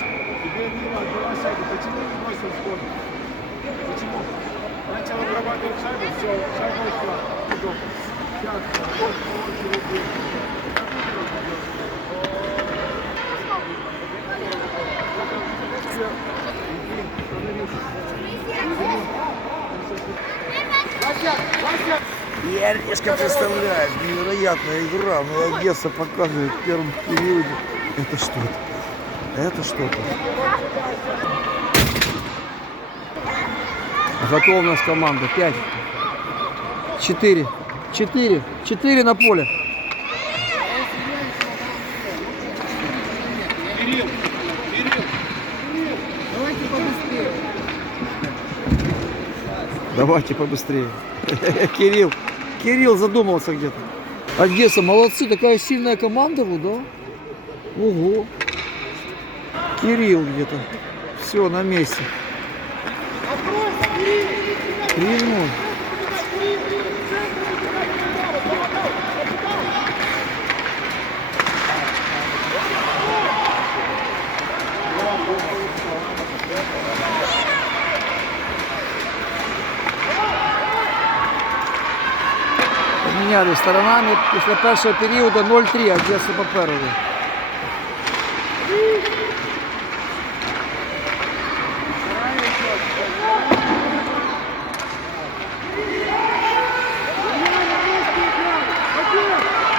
Тебе отбивают, была шайба. Почему не бросил скорость? Почему? Начал обрабатывать шайбу, все, шайба ушла. Удобно. Сейчас, вот, вот, Олежка представляет, невероятная игра. Ну, Одесса показывает в первом периоде. Это что-то. Это что-то. Готовность команды. Пять. Четыре. Четыре. Четыре на поле. Давайте побыстрее. Кирилл. Кирилл задумался где-то. Одесса, молодцы, такая сильная команда вы, да? Ого. Кирилл где-то. Все, на месте. Кривной. Поміняли сторонами після першого періоду 0-3 Одеса попереду.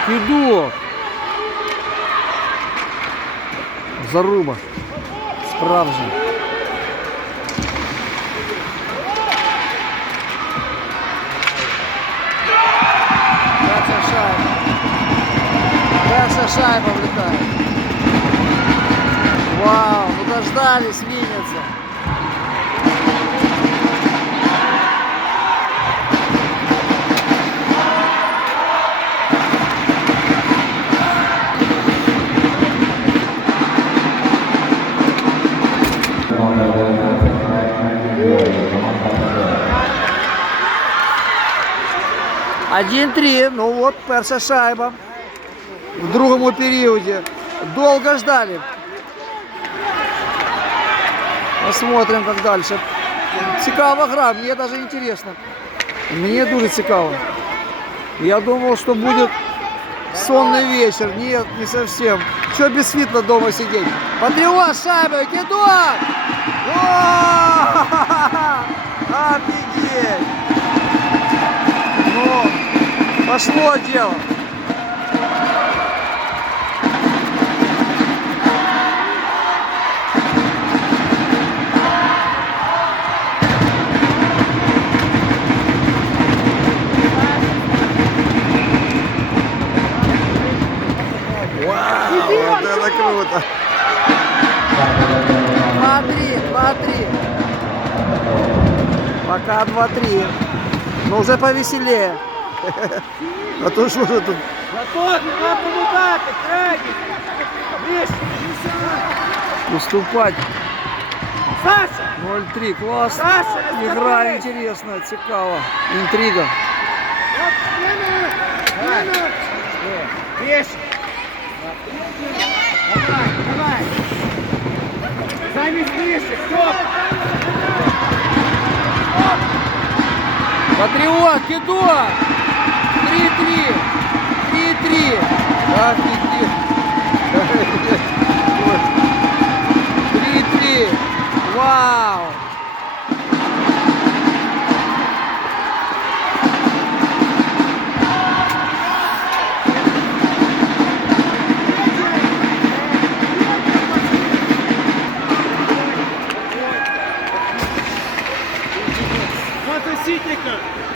Піду. Заруба. Справжній. Перша шайба. Перша шайба влітає. Вау, ну дождались, Віня. 1-3. Ну вот перша шайба. В другому периоде. Долго ждали. Посмотрим, как дальше. Цікава игра. Мне даже интересно. Мне дуже цікаво. Я думал что будет сонный вечер. Нет не совсем. Что без світла дома сидеть? Патріот, шайба, кидок! офигеть! Пошло дело. Круто. Два-три, два-три. Пока два-три. Но уже повеселее. А то что же тут? Готов, нам помогати, крайні. Вище, Уступать Саша, 0-3. Класс. Саша, не Игра вставай. интересная, цікава. Интрига. Давай. Вище. Давай, давай. Замість вище, стоп. Патриот, кидок! 3-3! 3-3! Офигеть!